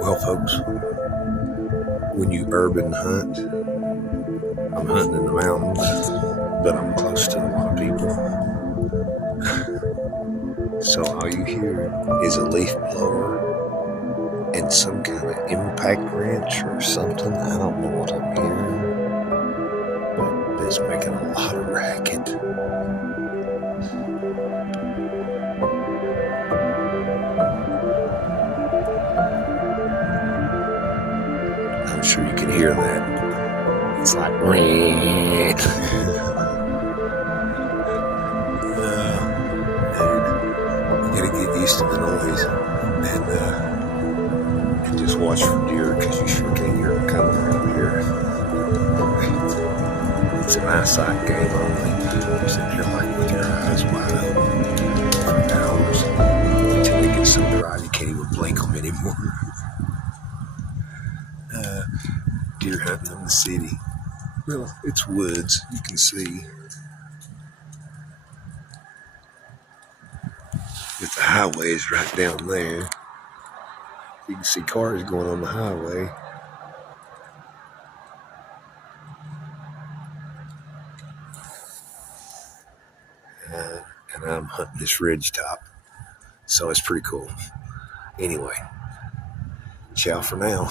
Well, folks, when you urban hunt, I'm hunting in the mountains, but I'm close to a lot of people. So all you hear is a leaf blower and some kind of impact wrench or something. I don't know what I'm hearing, but it's making a lot of racket. I'm sure you can hear that. It's like dude, you gotta get used to the noise and just watch for deer, because you sure can't hear them coming around here. It's an eyesight game only. You're sitting here like with your eyes wide open for hours until they get so dry you can't even blink them anymore. Deer hunting in the city. Well, it's woods, you can see. But the highway is right down there. You can see cars going on the highway. And I'm hunting this ridge top. So it's pretty cool. Anyway, ciao for now.